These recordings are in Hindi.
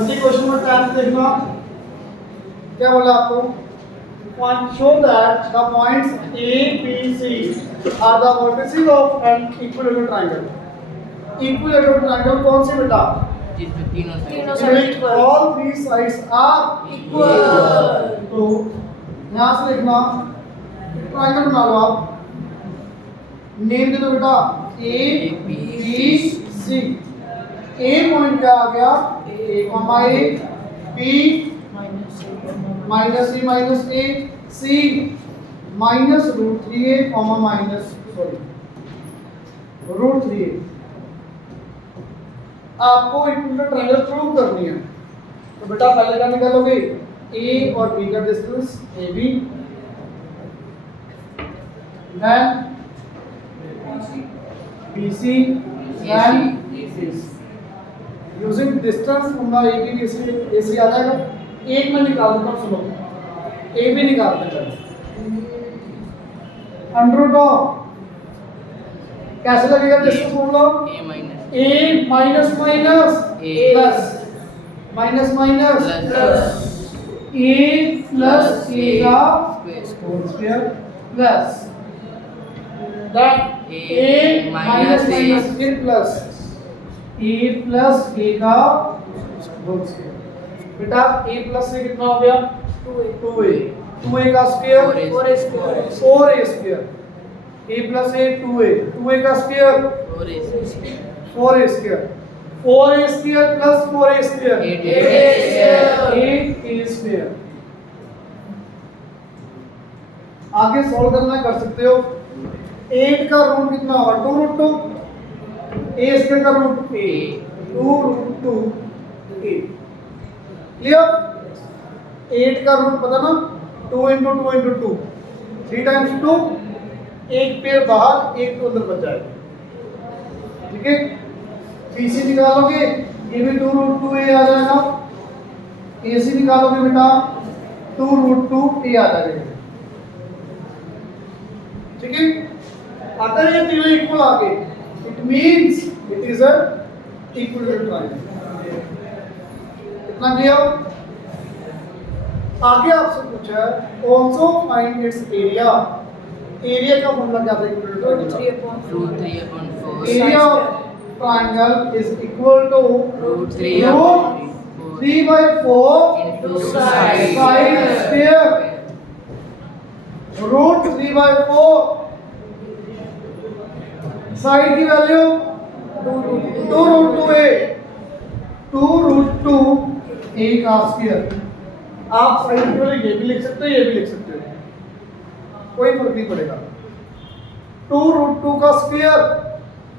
अभी क्वेश्चन नंबर 10 देखना क्या बोला आपको show that the points A, B, C are the vertices of an equilateral triangle. Equilateral triangle कौन सी बेटा? जिसमें तीनों तीनों side sides Which all three sides are equal. तो यहाँ से लिखना ट्रायंगल बना लो आप। नेम दे दो बेटा A, B, C। A point क्या आ गया? A, B minus A minus A C minus root 3a comma minus root 3a। आपको इक्विलेटरल ट्रायंगल प्रूव करनी है तो बेटा पहले क्या निकालोगे a और b का distance ab then bc then using distance from the ab bc ac आ जाएगा। एक में निकाल देता हूँ, सुनो ए भी निकाल देता हूँ। अंडर ऑफ कैसे लगेगा distance formula? A minus A minus minus A plus minus minus plus A plus A का square whole square plus that A minus minus फिर प्लस ए प्लस ए का होल स्क्वायर। बेटा a प्लस ए कितना हो गया? 2a 2a का square 4a square 4a square a plus A 2a का square 4a square 4a square plus 4a square 8a square. आगे सॉल्व करना कर सकते हो। 8 का रूट कितना होगा? 2 रूट 2 a स्क्वायर का root a 2 root 2 a clear. 8 का रूट पता ना 2 इंटू 2 इंटू 2 3 टाइम्स 2 एक पेड़ बाहर एक तो अंदर बच जाएगा। ठीक है BC निकालोगे ये भी 2 रूट 2 a आ जाएगा। AC निकालोगे बेटा 2 रूट 2 a आ जाएगा। ठीक है अगर ये तीनों इक्वल आ गए it means it is a equilateral triangle. कितना क्लियर? आगे आपसे पूछा है also find its area. Area का फॉर्मूला क्या था equilateral triangle? Root 3/4 area of triangle is equal to root 3/4 into side side square root 3/4 side की value 2 root 2a 2 root 2 a का स्क्वायर। आप साइड की वैल्यू ये भी लिख सकते हो ये भी लिख सकते हो कोई फर्क नहीं पड़ेगा। 2 रूट 2 का स्क्वायर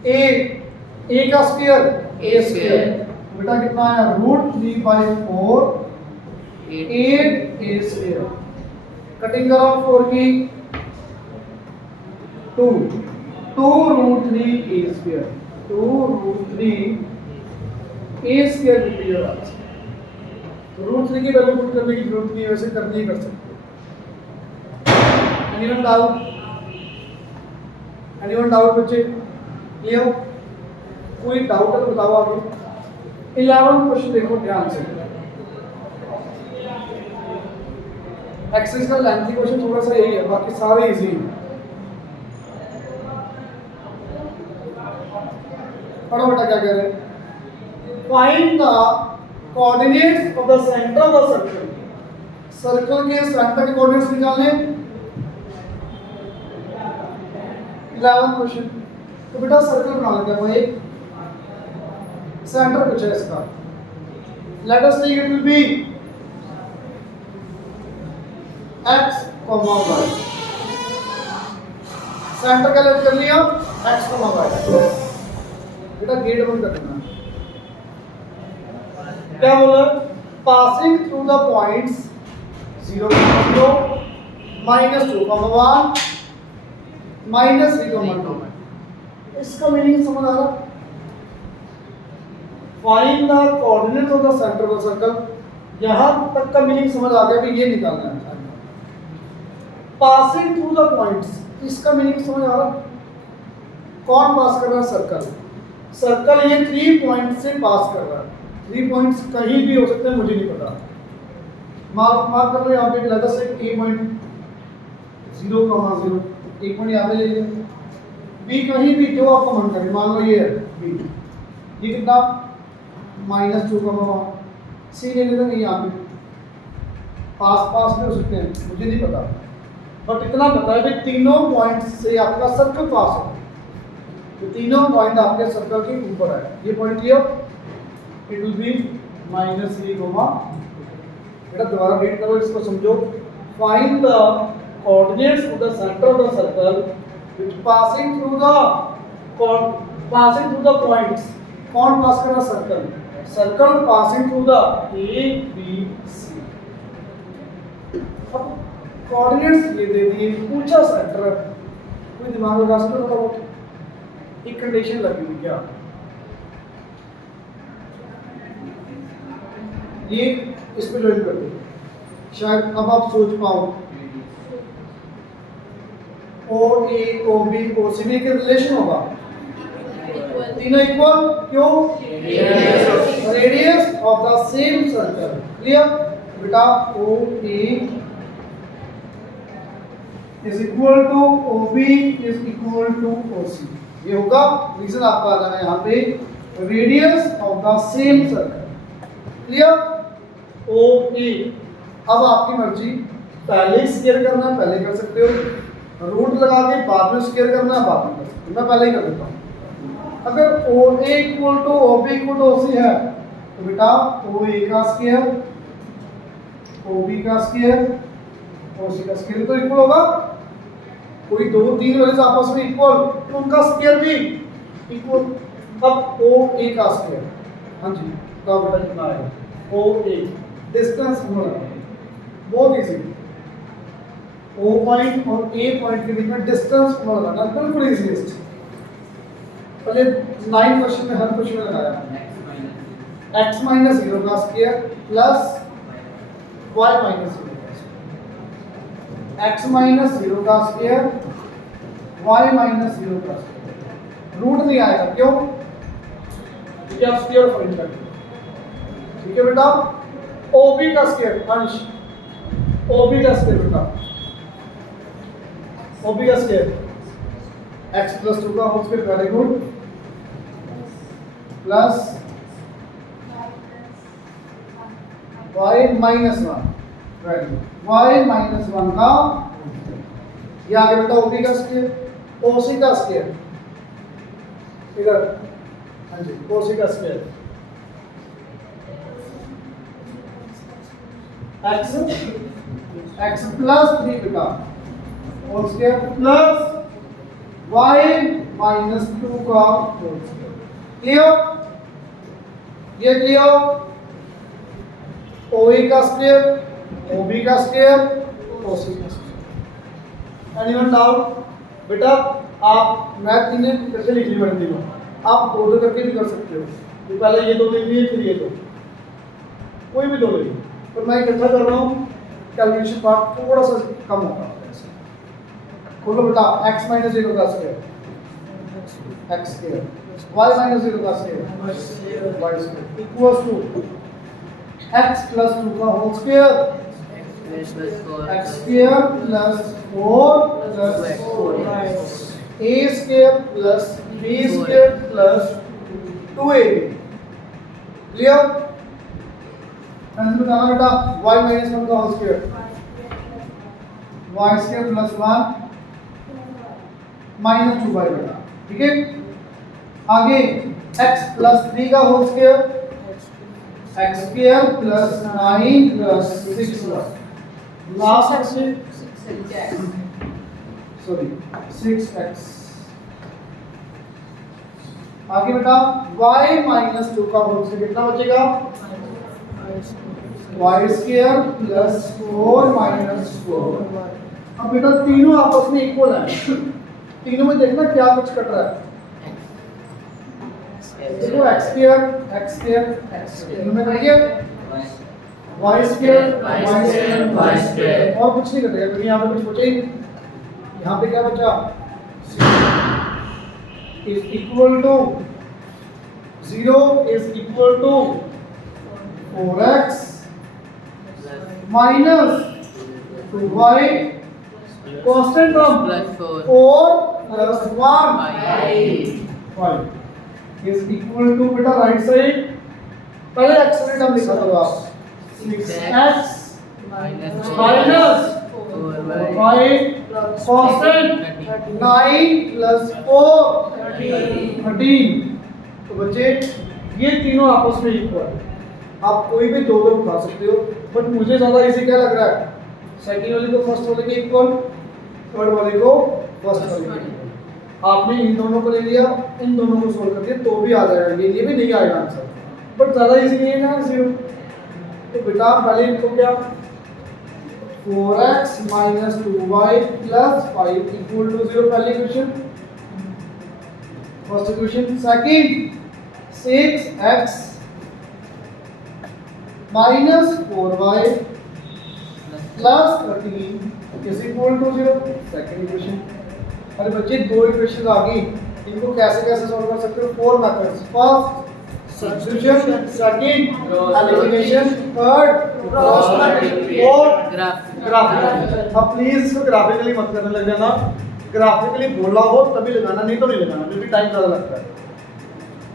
a का स्क्वायर a स्क्वायर बेटा कितना है? Root 3/4 8 a square. कटिंग करो 4 की 2 root 3 a square 2 root 3 a square repeat हो रूट 3 की वैल्यू पुट करने की जरूरत नहीं है, वैसे करनी ही कर सकते हो। एनीवन डाउट बच्चे? क्लियर? कोई डाउट है तो बताओ आगे। 11 क्वेश्चन देखो ध्यान से। एक्सरसाइज का लेंथी क्वेश्चन थोड़ा सा यही है, बाकी सारे इजी हैं। पढ़ो बेटा क्या कह रहे हैं? Find the coordinates of the centre of the circle. Circle के सेंटर के कोऑर्डिनेट्स निकालने। 11 क्वेश्चन। तो बेटा सर्कल बना लेते हैं। वो एक सेंटर कुछ है इसका। Let us take it will be x, y। Centre calculate कर लिया x, y। बेटा गेट बंद कर देना। क्या बोला? Passing through the points 0, 0, -2, -1, -3, 2। इसका मीनिंग समझ आ रहा? Find the coordinates of the centre of the circle. यहां तक का मीनिंग समझ आ गया भी ये निकालना है। पासिंग थ्रू द पॉइंट्स, इसका मीनिंग समझ आ रहा? कौन पास कर रहा है? सर्कल। सर्कल ये 3 पॉइंट से पास कर रहा है। 3 पॉइंट्स कहीं भी हो सकते हैं, मुझे नहीं पता। मार्क कर लो यहाँ पे लेटर से ए पॉइंट 0,0, एक पॉइंट यहाँ पे ले लीजिए। बी कहीं भी जो आपको मन करे, मान लो ये है बी, ये कितना -2,1। सी ले लेते हैं यहाँ पे, पास में हो सकते हैं, मुझे नहीं पता, बट इतना पता है कि तीनों पॉइंट से आपका सर्कल पास है, तो तीनों पॉइंट आपके सर्कल के ऊपर है। ये पॉइंट ये इट विल बी -3, बेटा दोबारा रीड करो, इसको समझो। Find the coordinates of the centre of the circle which passing through the points. कौन पास कर रहा circle? Circle passing through the A B C. अब कोऑर्डिनेट्स ये दे दिए, पूछा सेंटर, कोई दिमाग लगा सकता है थोड़ा बहुत? एक कंडीशन लगी हुई क्या, ये इस पे ज्वाइन कर दो, शायद अब आप सोच पाओ। O A O B O C बी के रिलेशन होगा, तीनों इक्वल, क्यों? Radius of the same circle. Clear बेटा? O A is equal to O B is equal to O C, ये होगा। रीजन आपका आ जाना है यहाँ पे, radius of the same circle. Clear? O A, अब आपकी मर्जी, पहले स्क्वायर करना है पहले कर सकते हो, रूट लगा के बाद में स्क्वायर करना है बाद में कर सकते हो, मैं पहले ही कर देता हूँ। अगर O A equal to O B equal to O C है तो बेटा ओ ए का स्क्वायर ओ बी का स्क्वायर ओ सी का स्क्वायर तो इक्वल होगा। कोई दो तीन वैल्यूज आपस में इक्वल तो उनका स्क्वायर भी इक्वल। अब ओ ए का स्क्वायर, हाँ जी, तो बेटा कितना आएगा? ओ ए डिस्टेंस बहुत इजी, ओ पॉइंट और ए पॉइंट के बीच में डिस्टेंस लगाना बिल्कुल इजीएस्ट। पहले 9 क्वेश्चन में हर क्वेश्चन में लगाया x माइनस 0 का स्क्वायर प्लस y माइनस 0 का स्क्वायर, x माइनस 0 का स्क्वायर y माइनस 0 का स्क्वायर, रूट नहीं आएगा, क्यों? क्योंकि आप स्क्वायर फाइंड करते हैं। ठीक है बेटा? OB का स्क्वायर, अंश OB का स्क्वायर बेटा, OB का स्क्वायर x प्लस 2 का whole square, very good, plus y minus 1, very good, y minus 1 का, ये आगे बेटा OB का स्क्वायर, OC का स्क्वायर, इधर, हाँ जी, OC का स्क्वायर, x प्लस 3 बेटा whole square plus y minus 2 का होल स्क्वायर। क्लियर? ये क्लियर? OA का स्क्वायर OB का स्क्वायर OC का स्क्वायर। Anyone doubt? बेटा आप मैथ इन्हें कैसे लिख ली पड़ती हो, आप दो करके भी कर सकते हो, तो पहले ये दो ले लीजिए फिर ये दो, कोई भी दो ले लीजिए, पर मैं इकट्ठा कर रहा हूँ, कैलकुलेशन पार्ट थोड़ा सा कम होगा। खोलो बेटा, x माइनस 0 का square x square, y minus 0 का square y square equals to x plus 2 का whole square x square plus 4 plus 4 a square plus b square plus 2ab। Clear? Answer बताना बेटा, y माइनस 1 का whole square y square plus 1 minus 2y बेटा। ठीक है? आगे x प्लस 3 का whole square x square plus 9 plus 6y, last से सॉरी 6x। आगे बेटा y माइनस 2 का होल स्क्वायर कितना बचेगा? y square plus 4 minus 4। अब बेटा तीनों आपस में इक्वल है, तीनों में देखना क्या कुछ कट रहा है। देखो x स्क्वायर तीनों में कटिए, y स्क्वायर y स्क्वायर और कुछ नहीं कटेगा क्योंकि यहाँ पे कुछ बचा ही नहीं। यहाँ पे क्या बचा? Is equal to 0 is equal to 4x minus 2y constant term Plus 4. 4 plus 1 5. 5 is equal to बेटा राइट साइड पहले x का टर्म लिखा करो आप 6x Minus minus 4y. 5 constant 9 plus 4 13 तो बच्चे ये तीनों आपस में इक्वल आप कोई भी दो दो उठा सकते हो बट मुझे ज्यादा इजी क्या लग रहा है सेकंड वाले को फर्स्ट वाले के इक्वल थर्ड वाले को फर्स्ट वाले के equal। आपने इन दोनों को ले लिया इन दोनों को सोल्व कर दिया तो भी आ जाएगा ये भी नहीं आएगा आंसर बट ज्यादा इजी नहीं है ना 0 तो बेटा पहले इनको क्या 4x minus 2y plus 5 equal to 0 पहली equation first equation second 6x minus 4y plus 13 is equal to 0 second equation अरे बच्चे दो इक्वेशन आ गई इनको कैसे कैसे सॉल्व कर सकते हो four methods first substitution second elimination third cross multiplication fourth Graph. Graphically अब प्लीज इसको ग्राफिकली मत करने लग जाना ग्राफिकली बोला हो तभी लगाना नहीं तो नहीं लगाना क्योंकि टाइम ज़्यादा लगता है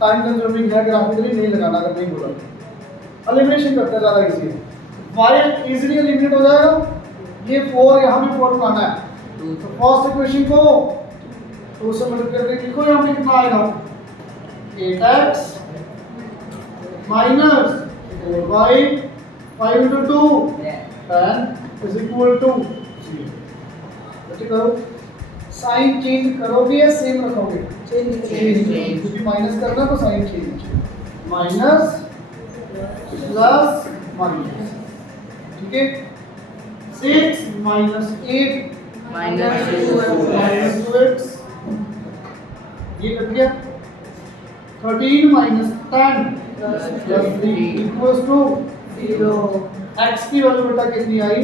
टाइम कंज्यूमिंग है ग्राफिकली नहीं लगाना अगर नहीं बोला एलिमिनेशन करते ज़्यादा इजी है y इजीली एलिमिनेट हो जाएगा ये 4 यहाँ भी 4 बनाना है तो फर्स्ट इक्वेशन को 2 से मल्टीप्लाई करके लिखो यहाँ पे कितना आएगा 8x minus 4y 5 into 2 10 is equal to 0 बच्चे करो साइन चेंज करोगे या सेम रखोगे चेंज क्योंकि माइनस करना तो sign change minus plus minus ठीक है 6 minus 8 Minus 2. minus 2x ये कट गया 13 minus 10 plus 3 equals to 0 x की वैल्यू बेटा कितनी आई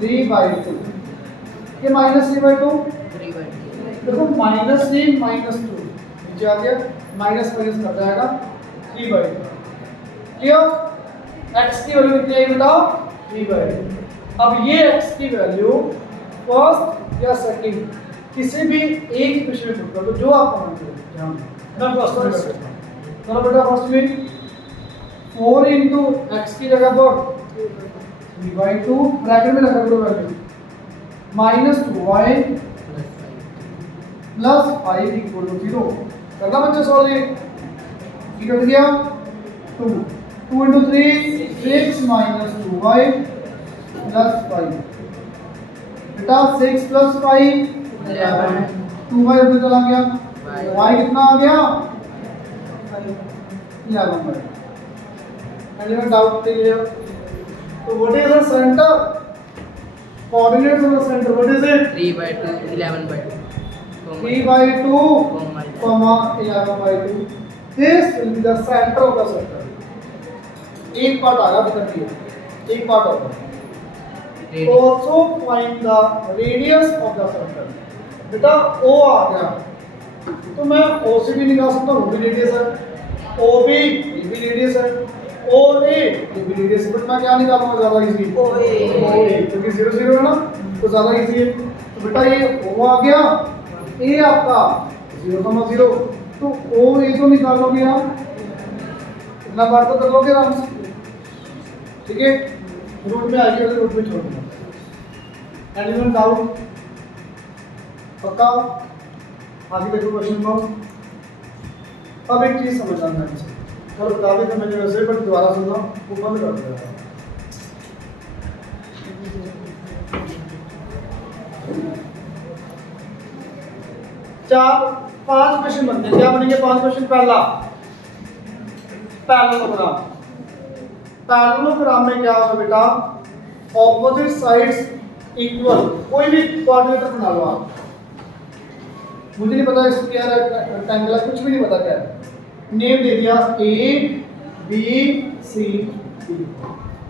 3/2 ये माइनस 3/2 3/2. देखो माइनस 3 माइनस 2 नीचे आ गया माइनस माइनस कट जाएगा 3/2 क्लियर x की वैल्यू कितनी आई बेटा 3/2 अब ये x की वैल्यू फर्स्ट या सेकंड किसी भी एक इक्वेशन में पुट कर दो जो आप मानते हो ध्यान मैं फर्स्ट में करता हूं चलो बेटा फर्स्ट में 4 into x की जगह पर 3/2 ब्रैकेट में रखा करो value minus 2y Plus 5. plus 5 equal to 0 करना बच्चे सॉल्व ये कट गया 2 2 into 3 6 minus 2y plus 5 बेटा 6 plus 5 11. 2y ऊपर चला गया y कितना आ गया 11 एनीवन डाउट क्लियर तो what is the centre coordinates of the centre what is it 3/2. 11/2. 3/2 comma 11/2 this will be the center of the circle एक पार्ट आया अभी तक ये एक पार्ट होगा Radius. also find the radius of the circle बेटा O आ गया तो मैं O से भी निकाल सकता हूँ वो भी रेडियस है OB ये भी रेडियस है OA ये भी रेडियस है बट मैं क्या निकालूंगा ज़्यादा इजी OA क्योंकि 0 0 है ना तो ज़्यादा इजी है तो बेटा ये O आ गया A आपका 0,0 तो OA तो निकालोगे आप इतना बार तो कर लोगे आराम से ठीक है रूट में आगे वाले रूट में छोड़ दूंगा एनीवन डाउट पक्का आगे देखो क्वेश्चन को अब एक चीज समझ आना है चलो बता दें मैंने वैसे बट दोबारा सुनना वो बंद कर दिया चार पांच क्वेश्चन बनते हैं क्या बनेंगे पांच क्वेश्चन पहला पैरेललोग्राम पैरेललोग्राम में क्या होगा बेटा ऑपोजिट साइड्स इक्वल कोई भी कोऑर्डिनेटर बना लो आप मुझे नहीं पता इसको क्या है रेक्टेंगल कुछ भी नहीं पता क्या है नेम दे दिया ए बी सी डी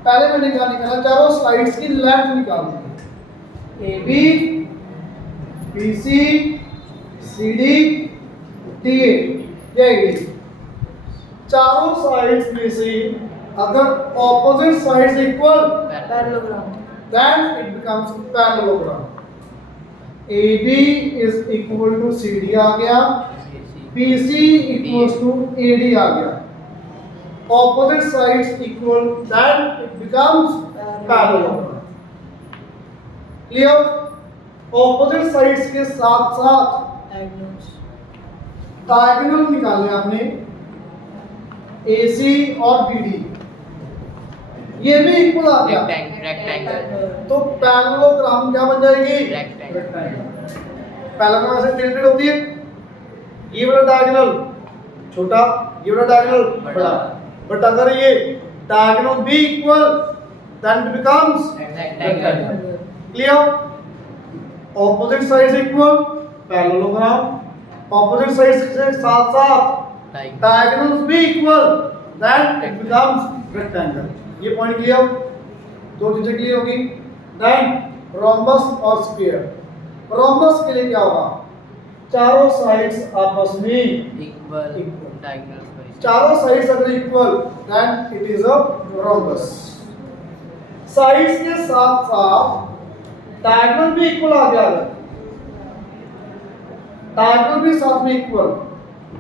पहले मैंने क्या निकाला चारों साइड्स की लेंथ निकाल दी A B C D D ये डी चारों साइड्स में से अगर opposite sides equal parallelogram then it becomes parallelogram. AB is equal to CD आ गया, BC equals to AD आ गया. Opposite sides equal, then it becomes parallelogram. Clear? Opposite sides के साथ साथ diagonal निकालने आपने AC और BD, ये भी इक्वल आ गया. रेक्टेंगल तो पैरेललोग्राम क्या बन जाएगी? रेक्टेंगल पैरेललोग्राम ऐसे टिल्टेड होती है, ये वाला डायगोनल छोटा, ये वाला डायगोनल बड़ा. बट अगर ये डायगोनल भी equal then it becomes rectangle clear. Opposite sides equal parallelogram, opposite sides के साथ साथ डायगोनल्स भी equal then it becomes rectangle. ये पॉइंट क्लियर, दो चीजें क्लियर होगी. देन रोम्बस और स्फीयर. रोम्बस के लिए क्या होगा? चारों साइड्स आपस में इक्वल Equal. डायगोनल चारों साइड्स अगर equal then it is a rhombus. Sides के साथ साथ डायगोनल भी इक्वल आ गया, अगर डायगोनल भी साथ में इक्वल,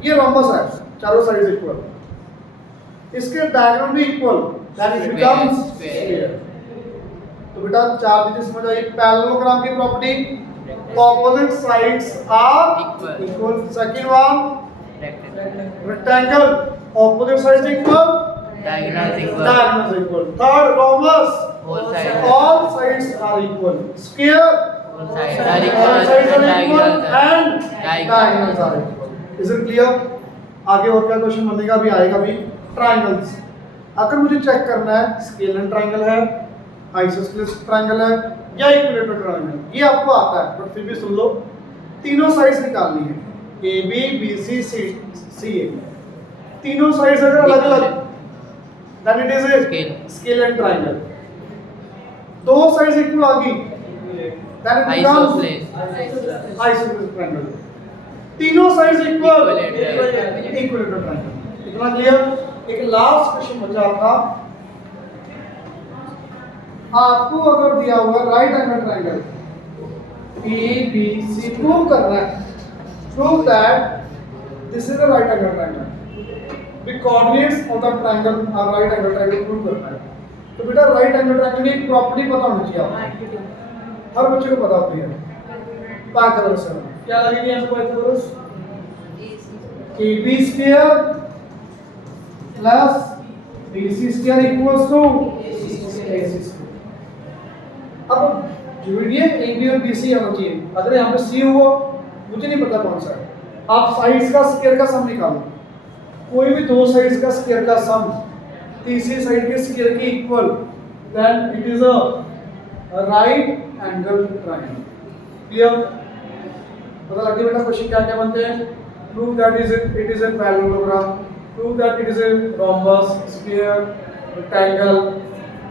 ये रोम्बस है. चारों साइड्स इक्वल, इसके डायगोनल भी equal then it becomes sphere. तो बेटा चार चीजें समझ आई. पैरेललोग्राम की property, opposite sides are Equal. Equal. Second one rectangle rectangle, opposite sides equal, diagonal equal diagonals equal. Third rhombus, All sides. all sides are equal. Square, all sides are all equal sides are and equal diagonals and are diagonals are equal. Is it clear? आगे और क्या क्वेश्चन बनेगा, भी आएगा भी. ट्रायंगल्स, अगर मुझे चेक करना है स्केलर ट्रायंगल है, आइसोस्केलेस ट्रायंगल है या इक्विलेटरल ट्रायंगल, ये आपको आता है बट फिर भी सुन लो. तीनों साइड्स निकालनी है, ए बी बी सी सी ए. तीनों साइड्स अगर अलग अलग then it is a scalar triangle. दो साइड्स इक्वल आ गई then it becomes isosceles isosceles triangle. तीनों sides equal Equilateral. Equilateral triangle. इतना क्लियर. एक लास्ट क्वेश्चन बचा था. आपको अगर दिया हुआ right angle triangle A B C, prove करना है, prove that this is a right angle triangle. The coordinates of the triangle are right angle triangle prove करना है. तो बेटा राइट एंगल ट्रायंगल की प्रॉपर्टी पता होनी चाहिए आपको, हर बच्चे को पता होती है. पाइथागोरस से क्या लगेगी यहाँ पे? Pythagoras A B square plus B C square equals to A C square. अब जोड़िए ए बी और बी सी आना चाहिए. अगर यहाँ पे सी हुआ, मुझे नहीं पता कौन सा है, आप साइड्स का स्क्वायर का सम निकालो. कोई भी दो साइड्स का स्क्वायर का सम तीसरी साइड के स्क्वायर की equal, then it is a right angle triangle. Clear? पता लग गया बेटा क्वेश्चन क्या क्या बनते हैं. Prove that it is a parallelogram, prove that it is a rhombus, sphere, rectangle,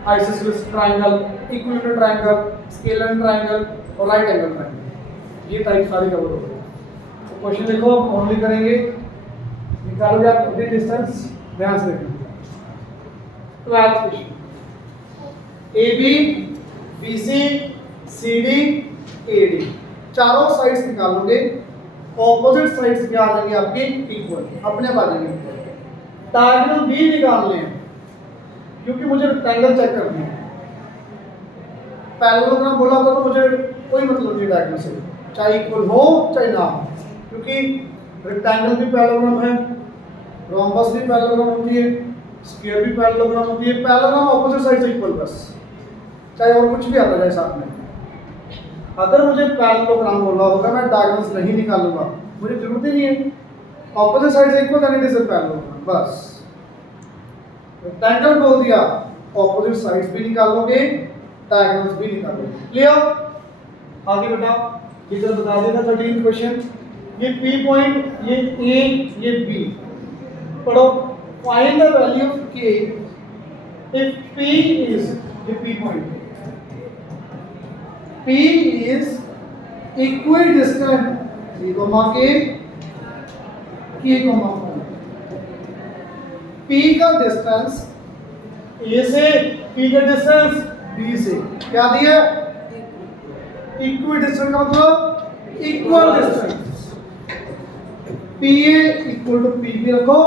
isosceles triangle, equilateral triangle, scalar triangle और राइट एंगल ट्रायंगल. ये टाइप सारे कवर हो गए. तो क्वेश्चन देखो, ओनली करेंगे, निकालोगे आप अपनी डिस्टेंस. ध्यान से देखना. 12th question, A B B C C D A D, चारों साइड्स निकालोगे, ऑपोजिट साइड्स क्या आ जाएंगे आपके? इक्वल, अपने आप आ जाएंगे. डायगोनल भी निकालने हैं क्योंकि मुझे रेक्टेंगल चेक करनी है. पैरेललोग्राम बोला था तो मुझे कोई मतलब नहीं डायगोनल से, चाहे इक्वल हो चाहे ना हो, क्योंकि रेक्टेंगल भी पैरेललोग्राम है, रोम्बस भी पैरेललोग्राम होती है, स्क्वायर भी पैरेललोग्राम होती है. पैरेललोग्राम ऑपोजिट साइड से इक्वल, बस चाहे और कुछ भी आता जाए साथ में. अगर मुझे पैरेललोग्राम बोलना होगा, मैं डायगोनल्स नहीं निकालूंगा, मुझे जरूरत ही नहीं है. ऑपोजिट साइड से equal then it is a parallelogram. बस रेक्टेंगल बोल दिया, ऑपोजिट साइड्स भी निकालोगे, डायगोनल्स भी निकालोगे. क्लियर? आगे बेटा ये तो बता देना. 13th क्वेश्चन, ये P पॉइंट, ये A, ये B. पढ़ो. Find the value of K if P is, ये P पॉइंट, P is equidistant K, K, P का डिस्टेंस A से P का डिस्टेंस B से क्या दिया? इक्वल डिस्टेंस का मतलब equal distance. PA equal to PB रखो।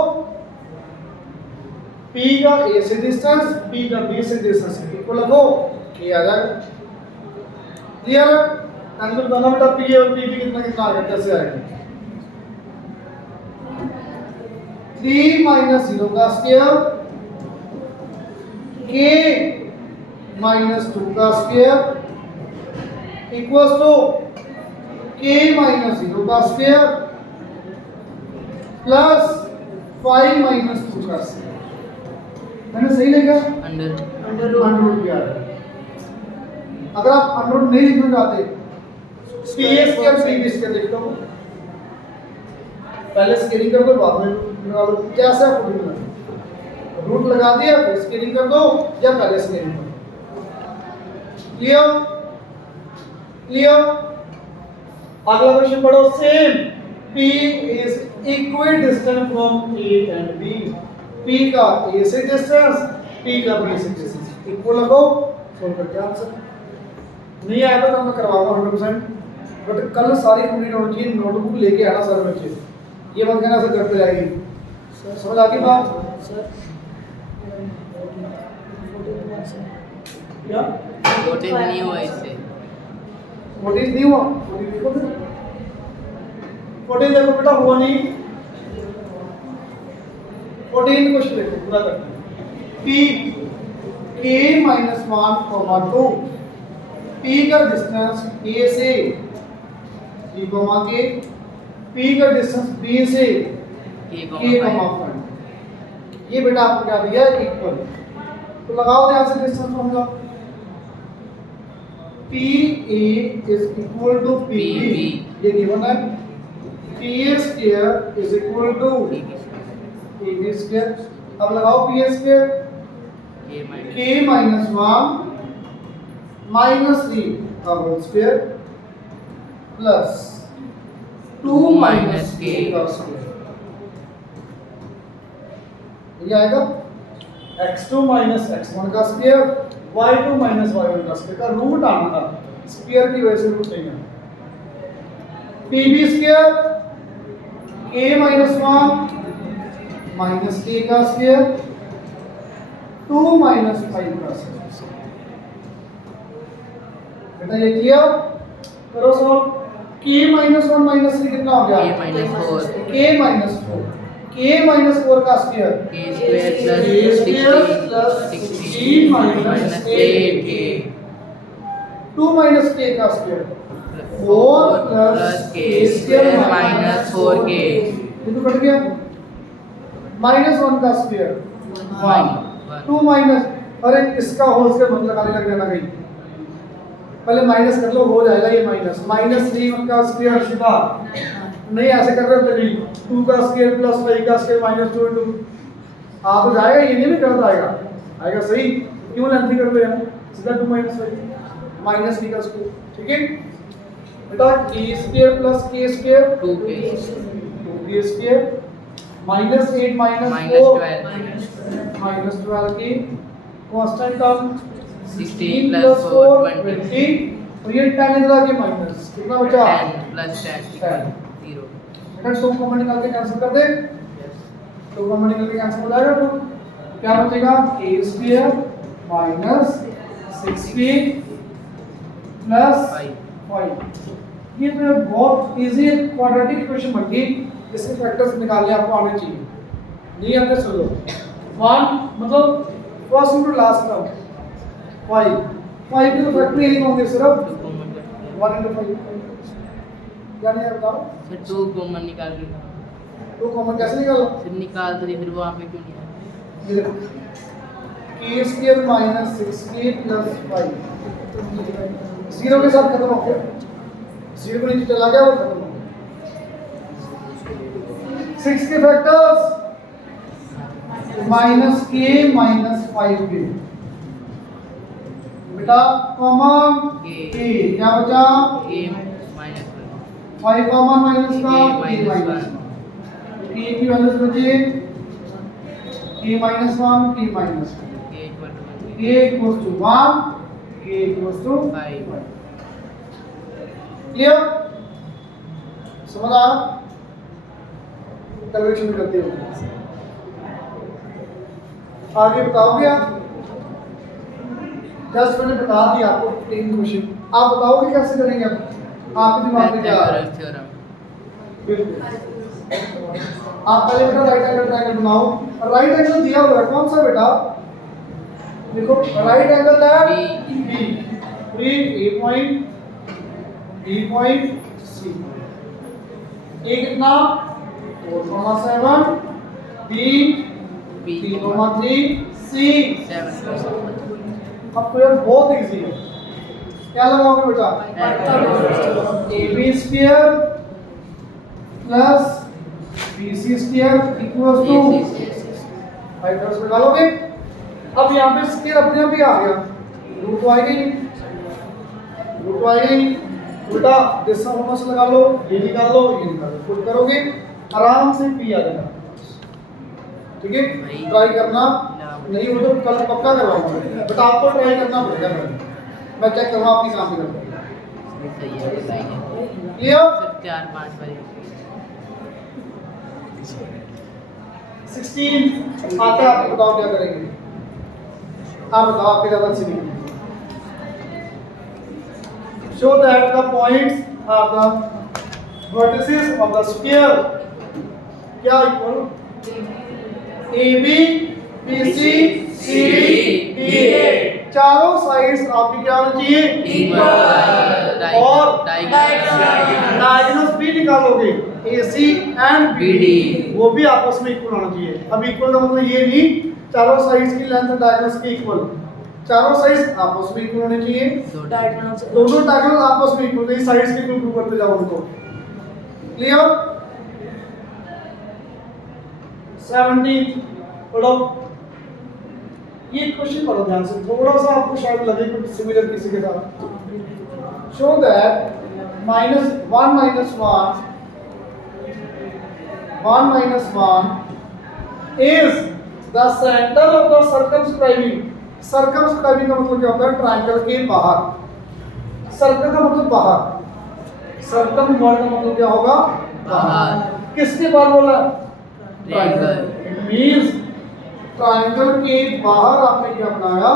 P का A से डिस्टेंस, P का B से डिस्टेंस इक्वल रखो, ये आ जाएगा। क्लियर? आंसर बताना बेटा PA और PB कितना कितना आ गया, कैसे आएगा? 3 माइनस 0 का स्क्वायर k माइनस 2 का square equals to k minus 0 का स्क्वायर प्लस 5 माइनस 2 का स्क्वायर। मैंने सही लिखा? अंडर रूट किया है। अगर आप अंडर रूट नहीं लिखना चाहते पी स्क्वायर पी स्क्वायर लिख दो, पहले स्केलिंग कर दो बाद में लगा लो, जैसे आपको ठीक लगे। रूट लगा दिया फिर स्केलिंग कर दो या पहले स्केलिंग कर दो। क्लियर? क्लियर? अगला क्वेश्चन पढ़ो। Same P is equal distance from A and B। P का A से डिस्टेंस, P का B से डिस्टेंस इक्वल लगाओ, सोल्व करके आंसर। नहीं आया तो मैं करवाऊंगा 100%, बट कल सारी कंप्लीट होनी चाहिए। नोटबुक लेके आना सर बच्चे, ये मत कहना सर करते रहेगी। समझ आ गई बात? सर क्या व्हाट इज न्यू है इससे? What is new? 14 देखो, 14 देखो बेटा, हुआ नहीं। 14 क्वेश्चन देखो पूरा करना है। P k माइनस 1 2 P का डिस्टेंस A से P के, P का डिस्टेंस B से k k 5। ये बेटा आपको क्या दिया? इक्वल। तो लगाओ ध्यान से distance formula. PA is equal to PB, ये गिवन है। PA square is equal to PB square. अब लगाओ PA square, k minus 1 minus 3 का whole square plus 2 minus k का स्क्वायर। ये आएगा x2 माइनस x1 का स्क्वायर, y2 माइनस y1 का स्क्वायर का रूट आना था, स्क्वायर की वजह से रूट नहीं है। pb square k minus 1 minus k का स्क्वायर 2 माइनस 5 का स्क्वायर। बेटा ये किया, करो सॉल्व। k माइनस 1 माइनस 3 कितना हो गया? k minus 4 k minus 4, k minus 4 का square k square plus 16 minus 8k 2 minus k का square 4 plus k square minus 4k ये तो कट गया। माइनस 1 का स्क्वायर 1 2 माइनस, अरे इसका होल स्क्वायर मत लगाने लग जाना कहीं, पहले माइनस कर लो, हो जाएगा ये माइनस। माइनस 3 का स्क्वायर सीधा नहीं ऐसे कर रहे थे, 2 का स्क्वायर प्लस 5 का स्क्वायर माइनस 2 आ तो जाएगा, ये नहीं करता आएगा, आएगा सही। क्यों लेंथी कर रहे हैं? सीधा 2 माइनस 5 माइनस 3 का स्क्वायर। ठीक है बेटा, k square plus k square 2k square minus 8 minus 4 minus 12 की कांस्टेंट टर्म 16 प्लस 4 20 और ये 10 इधर आके माइनस कितना बचा? 10 प्लस 10 0। बेटा 2 कॉमन निकाल के कैंसिल कर दे, 2 कॉमन निकाल के कैंसिल हो जाएगा। तो क्या बचेगा? k square minus 6k plus 5। ये तो बहुत इजी क्वाड्रेटिक इक्वेशन बन गई, इसके फैक्टर्स निकालने आपको आने चाहिए, नहीं आते सुन लो। 1 मतलब फर्स्ट इनटू लास्ट टर्म 5 की तो फैक्टर यही होंगे सिर्फ 1 इनटू 5। क्या नहीं है बताओ? फिर 2 कॉमन निकाल के 2 कॉमन कैसे निकालो? फिर निकाल तो फिर वहां पे क्यों नहीं है? ये देखो k square minus 6k plus 5 zero के साथ खत्म हो गया, जीरो को नीचे चला गया, वो खत्म हो गया। 6 के factors minus k minus 5k बेटा कॉमन k क्या बचा? k माइनस 5 कॉमन माइनस का k k minus minus k की वैल्यू बची k minus 1, k minus 1. k equal to 1. k equals to 1, k equals to 5. 5. Clear? समझ आया? कैलकुलेशन करते हो आगे बताओगे आप? जस्ट मैंने बता दिया आपको 3 क्वेश्चन, आप बताओगे कैसे करेंगे? अब आपके दिमाग में क्या आ रहा है? थ्योरम। बिल्कुल। आप पहले बेटा राइट एंगल ट्रायंगल बनाओ। राइट एंगल दिया हुआ है कौन सा बेटा? देखो राइट एंगल है बी, बी ए पॉइंट, बी पॉइंट, सी। ए कितना? 4,7, बी 3,3, सी 7. अब तो यार बहुत इजी है। क्या लगाओगे बेटा? A B square plus B C square equals to 5 निकालोगे। अब यहाँ पे स्क्वायर अपने आप ही आ गया, रूट तो आएगा ही नहीं, रूट तो आएगा ही नहीं। उल्टा डिस्टेंस से लगा लो, ये निकाल लो, ये निकाल लो, पुट करोगे आराम से पी आ जाएगा। ठीक है, ट्राई करना, नहीं हो तो कल पक्का करवाऊंगा, बट आपको ट्राई करना पड़ेगा। मैं चेक करूँगा आपकी काम पे करता सही है, बताइए। क्लियर? सिर्फ 4-5 बार 16 आता है, आपको बताओ क्या करेंगे? आप बताओ, आपके ज़्यादा अच्छी नहीं। Show that the points are the vertices of the sphere क्या equal AB, BC, CD, DA। चारों साइड्स आपकी क्या होनी चाहिए? इक्वल। और डायगोनल भी निकालोगे AC एंड BD, वो भी आपस में इक्वल होना चाहिए। अब इक्वल का मतलब ये नहीं चारों साइड्स की लेंथ डायगोनल्स की इक्वल, चारों साइड्स आपस में इक्वल होने चाहिए। दोनों डायगोनल आपस में इक्वल, नहीं साइड्स की इक्वल प्रूव करते जाओ उनको। क्लियर? 17 पढ़ो, ये क्वेश्चन पढ़ो ध्यान से, थोड़ा सा आपको शायद लगे कुछ सिमिलर किसी के साथ। Show that -1 -1 is the center of the circumscribing। Circumscribing का मतलब क्या होता है? ट्रायंगल के बाहर। सर्कल का मतलब बाहर, सर्कम वर्ड का मतलब क्या होगा? बाहर। किसके बाहर बोला? ट्रायंगल। इट मींस ट्रायंगल के बाहर आपने क्या बनाया?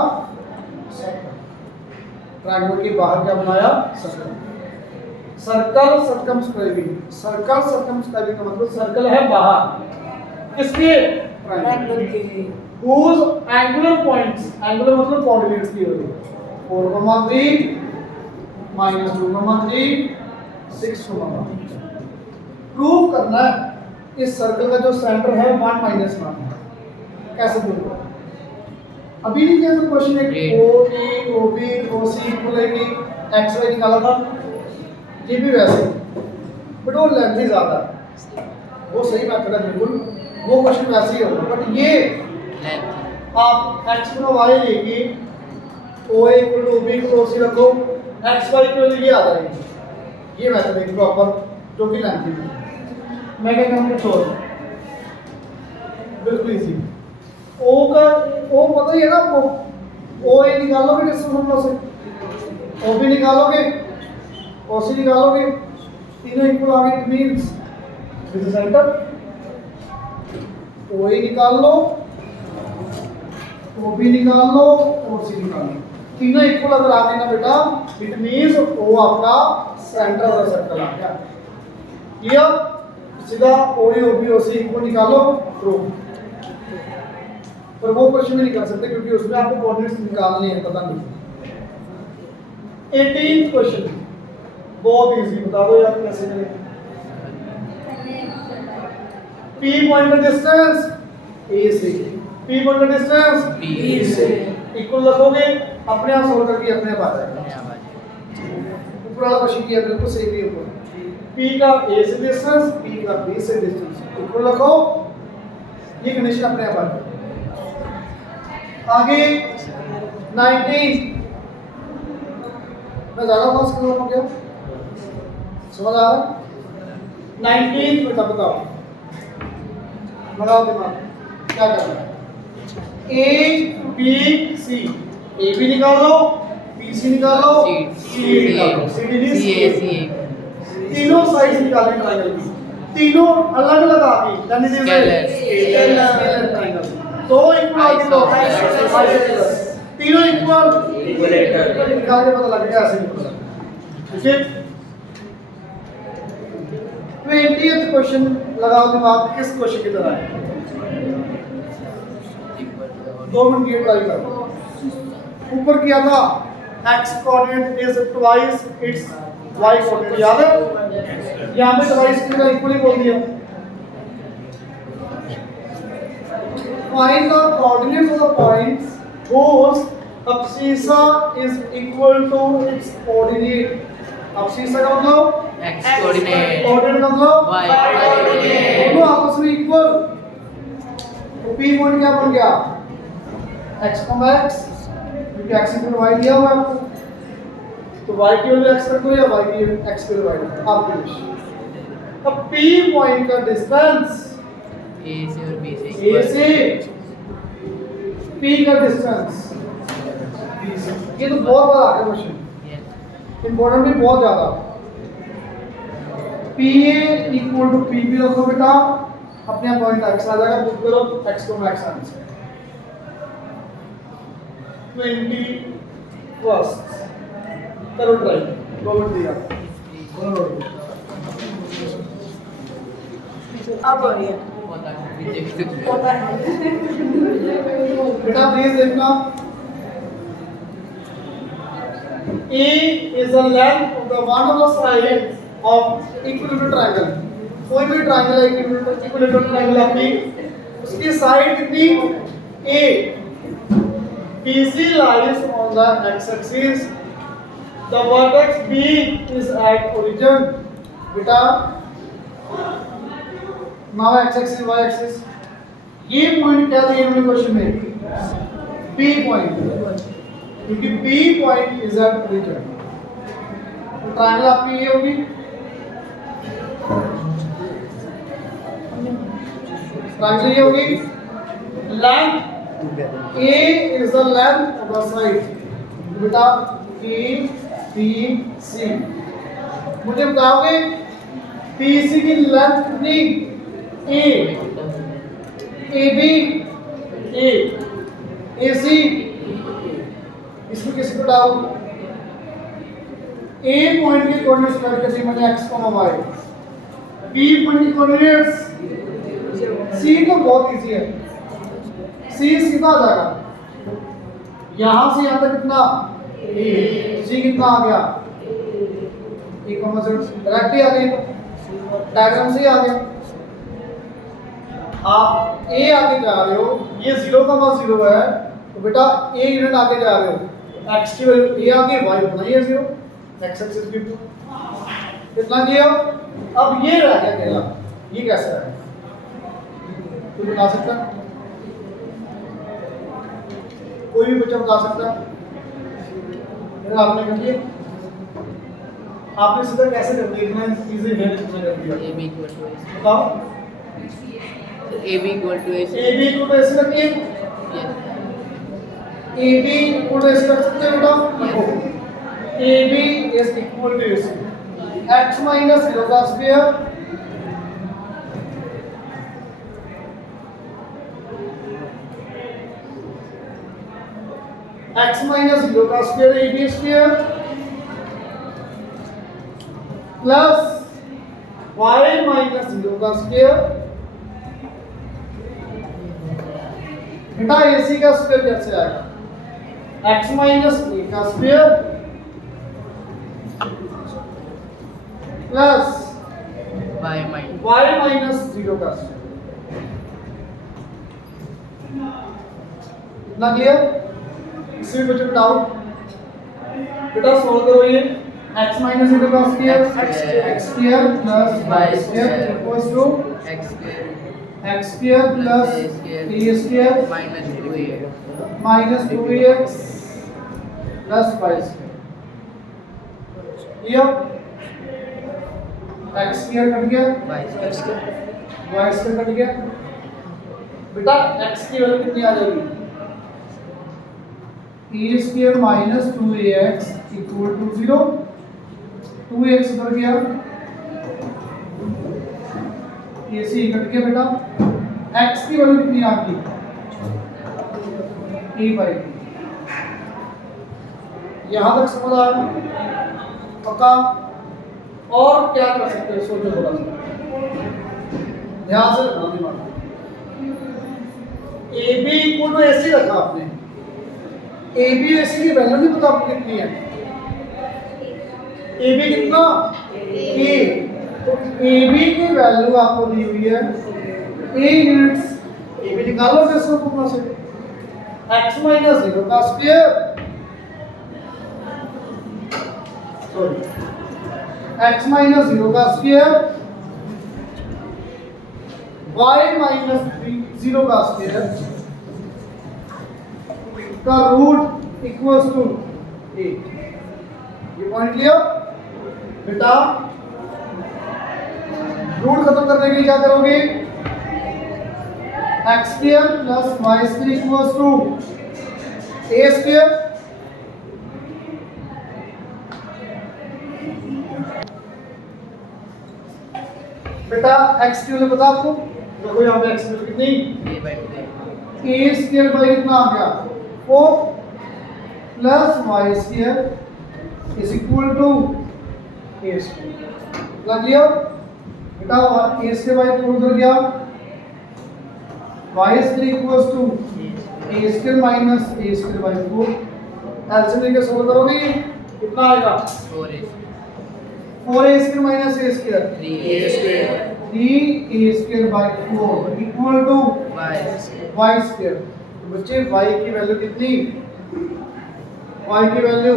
सर्कल। ट्रायंगल के बाहर क्या बनाया? Circle. Circle circumscribing, circle circumscribing का मतलब सर्कल है बाहर, किसके? ट्रायंगल के। whose angular points, angular मतलब कोऑर्डिनेट्स की होगी 4,3 -2,3 6,3। प्रूव करना है इस सर्कल का जो सेंटर है 1 - 1 है। कैसे प्रूव करें? अभी नहीं किया तो क्वेश्चन एक OE OB OC इक्वल है कि XY निकाला था, ये भी वैसे बट वो लेंथ ही ज़्यादा है, वो सही मेथड है बिल्कुल, वो क्वेश्चन वैसे ही होगा। बट ये आप x को y लेके OA equal to OB equal OC रखो, XY इक्वल ये आ जाएगी, ये मेथड है प्रॉपर जो कि लेंथ है। मैं क्या कहूँ कुछ और बिल्कुल इजी। O का O पता ही है ना आपको, OA निकालोगे डिस्टेंस हम लोग से, OB निकालोगे, OC निकालोगे, तीनों इक्वल आ गए, it means this is centre. OA निकाल लो, OB निकाल लो, OC निकाल लो, तीनों इक्वल अगर आ गए ना बेटा, इट मींस O आपका सेंटर ऑफ द सर्कल आ गया। क्लियर? सीधा OA OB OC इक्वल निकालो, प्रूव। पर वो क्वेश्चन में नहीं कर सकते क्योंकि उसमें आपको कोऑर्डिनेट्स निकालने हैं, पता नहीं। 18th क्वेश्चन बहुत इजी, बता दो यार कैसे करें। P पॉइंट का डिस्टेंस A से, P पॉइंट का डिस्टेंस B से इक्वल रखोगे, अपने आप सोल्व करके अपने आप आ जाएगा। ऊपर वाला क्वेश्चन किया बिल्कुल सही भी ऊपर। P का A से डिस्टेंस, P का B से डिस्टेंस इक्वल रखो, ये कंडीशन अपने आप आ जाएगी। आगे 19 मैं ज़्यादा फास्ट कर रहा हूँ क्या? समझ आ रहा है? 19 बेटा बताओ, लगाओ दिमाग, क्या करना है? A B C, A B निकालो, बी सी निकालो, सी निकालो, सी डी सी ए, तीनों साइड निकालें ट्रायंगल की, तीनों अलग अलग आ गई, यानी दिस स्केलर ट्रायंगल, दो इक्वल आ गए, बाइसेक्टर, तीनों इक्वल निकाल के पता लगेगा ऐसे निकल, ठीक है। 20th क्वेश्चन लगाओ दिमाग, किस क्वेश्चन की तरह है, 2 मिनट की ट्राई करो। ऊपर किया था x coordinate is twice its y coordinate, याद है, यहां पे ट्वाइस की जगह इक्वली बोल दिया। Find the coordinates of the points whose abscissa is equal to its coordinate, abscissa का मतलब x कोऑर्डिनेट, कोऑर्डिनेट का मतलब y कोऑर्डिनेट, दोनों आपस में इक्वल, तो p पॉइंट क्या बन गया x, क्योंकि x इक्वल y दिया हुआ है आपको, तो y की वैल्यू x रखो या y की x की वैल्यू y रखो, आपकी विश। अब p पॉइंट का डिस्टेंस a से और b से a से p का डिस्टेंस b से, ये तो बहुत बड़ा है क्वेश्चन, इंपॉर्टेंट भी बहुत ज्यादा। pa इक्वल टू pb रखो बेटा, अपने पॉइंट x आ जाएगा, पुट करो x को x आंसर 21st करो ट्राई, 2 मिनट दिया, अब हो रही है पता है बेटा प्लीज देखना, A is the length of the one of the side of equilateral triangle, कोई भी ट्रायंगल है इक्विलेटरल ट्रायंगल आपकी, उसकी साइड कितनी A, BC lies on the x-axis, the vertex B is at origin, बेटा now x-axis y-axis, ये पॉइंट क्या दिए इन्होंने क्वेश्चन में, P पॉइंट, क्योंकि P point is at origin, तो ट्रायंगल आपकी ये होगी, ट्रायंगल ये होगी, length A is the length of the side, बेटा A B C, मुझे बताओगे PC की लेंथ कितनी, A AB A AC, इसमें किसी को डाउट, A पॉइंट की कोऑर्डिनेट्स करके सी मैंने x, y, B पॉइंट की कोऑर्डिनेट्स C तो बहुत इजी है, C सीधा आ जाएगा, यहां से यहां तक कितना C कितना आ गया, A, Z डायरेक्ट ही आ गई, डायग्राम से ही आ गया। आप A आगे जा रहे हो, ये 0,0 है, तो बेटा A यूनिट आगे जा रहे हो, x की वैल्यू A आगे, y उतना ही है 0, x एक्सिस की कितना किया, अब ये रह गया अकेला, ये कैसे है, कोई बता सकता, कोई भी बच्चा बता सकता, आपने कर दिया, आपने सीधा कैसे कर दिया, इतना इजी है, कितना कर दिया, AB equal to AC, बताओ, AB equal to AC, AB को तो ऐसे रखिए, AB को तो ऐसे रख सकते हैं बेटा, AB is equal to AC, x minus 0 का स्क्वायर x minus 0 का square AB square plus y minus 0 का स्क्वायर, बेटा AC का स्क्वायर कैसे आएगा, x minus a का square plus y minus y minus 0 का स्क्वायर, ना क्लियर, इसी में बच्चों डाउट, बेटा सोल्व करो ये, x minus 0 का square x square plus y square equals to x square x square plus a square minus 2a minus 2x plus y square, ये x स्क्वायर कट गया, y square y square cut गया, बेटा x की वैल्यू कितनी आ जाएगी a square minus 2ax equal to 0 2x उधर गया ये से कट गया बेटा x की वैल्यू कितनी आ गई a बाई यहां तक समझ आ गया पक्का और क्या कर सकते हैं सोचो थोड़ा सा ध्यान से रखना दिमाग ए बी इक्वल टू ऐसे रखा आपने ए बी ऐसे की वैल्यू नहीं पता आपको कितनी है ए बी कितना ए तो ए बी की वैल्यू आपको दी हुई है ए यूनिट्स ए बी निकालो कैसे पूर्ण से x माइनस 0 का स्क्वायर सॉरी x माइनस 0 का स्क्वायर y माइनस 0 का स्क्वायर का रूट इक्वल्स टू a ये पॉइंट क्लियर बेटा रूट खत्म करने के लिए क्या करोगे x square plus y square equals to a square बेटा x की वैल्यू पता आपको देखो यहाँ पे x की वैल्यू कितनी a by 2 a square by कितना आ गया 4 plus y square is equal to a square लग लिया बेटा a स्क्वायर बाई 4 उधर गया y square equals to a square minus a square by 4 LCM लेके सोल्व करोगे कितना आएगा 4a 4a square minus a square 3a square 3a square by 4 equal to y y square तो बच्चे y की वैल्यू कितनी y की value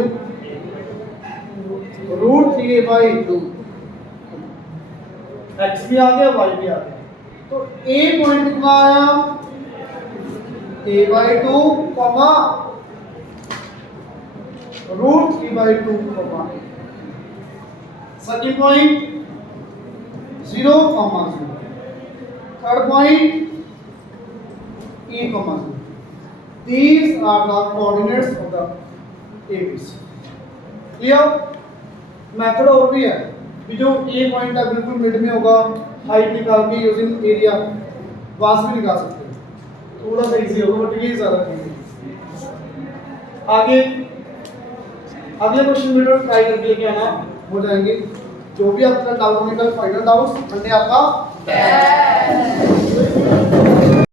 root 3a by 2 x भी आ गया y भी आ गया तो a पॉइंट कितना आया a by 2 comma root 3 by 2 comma second point 0 comma 0 third point e comma 0 these are the coordinates of the abc clear method और भी है कि जो a पॉइंट है बिल्कुल मिड में होगा हाइट निकाल के यूजिंग एरिया वास भी निकाल सकते हैं थोड़ा सा इजी होगा बट ये ज्यादा इजी आगे अगले क्वेश्चन वीडियो ट्राई करके लेके आना हो जाएंगे जो भी आपका डाउट होने का फाइनल डाउट मंडे आपका